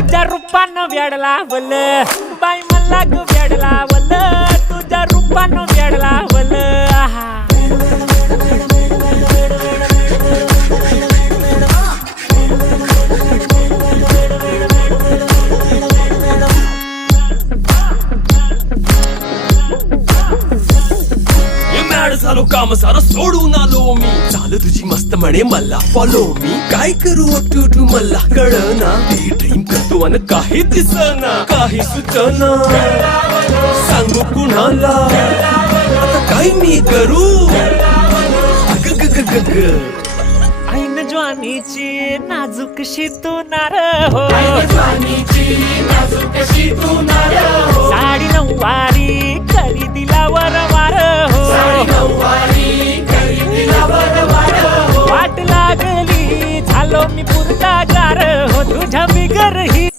तुझ्या रूपानं वेड लावल बाई मला ग वेड लावल तुझ्या रूपानं वेड लावल आहा झालो काम सारं सोडून आलो मी चाल तुझी मस्त म्हणे मला फॉलो मी काय करू टू मला कळना ड्रीम करतो आणि काही दिसना काही सुचना सांगू कुणाला आता काय मी करू ऐन ज्वानीची नाजूकशी तू नार हो साडी नऊवारी करी दिला वरवार हो वाट लागली झालो मी पुरता गार हो तुझ्या बिगर ही